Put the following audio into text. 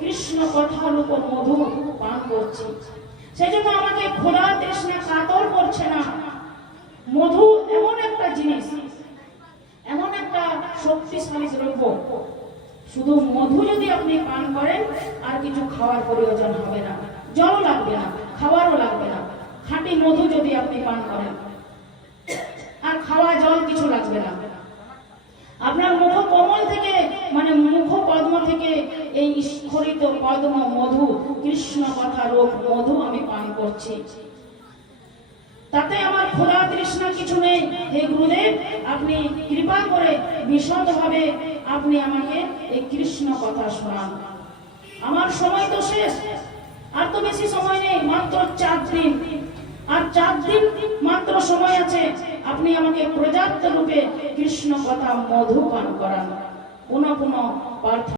কৃষ্ণ কথার উপর মধু পান করছি। সেজন্য আমাকে ক্ষুধা তৃষ্ণা কাতর করছে না। মধু এমন একটা জিনিস, এমন একটা শক্তিশালী দ্রব্য, শুধু মধু যদি আপনি পান করেন আর কিছু খাওয়ার প্রয়োজন হবে না, জলও লাগবে না, খাওয়ারও লাগবে না। খাঁটি মধু যদি আপনি পান করেন আর খাওয়া জল কিছু লাগবে না, আপনার মুখ কমল থেকে মানে মুখ পদ্ম থেকে এই স্ফুরিত পদ্ম মধু, কৃষ্ণ কথা রূপ মধু আমি পান করছি। তাতে আমার ক্ষুধা তৃষ্ণা কিছু নেই। হে গুরুদেব, আপনি কৃপা করে বিশদভাবে আপনি আমাকে এই কৃষ্ণ কথা শোনান। আমার সময় তো শেষ, আর তো বেশি সময় নেই, মাত্র 4 দিন, আর 4 দিন মাত্র সময় আছে। আপনি আমাকে পর্যাপ্ত রূপে কৃষ্ণ কথা মধু পান করান। পুনঃ পুনঃ প্রার্থনা।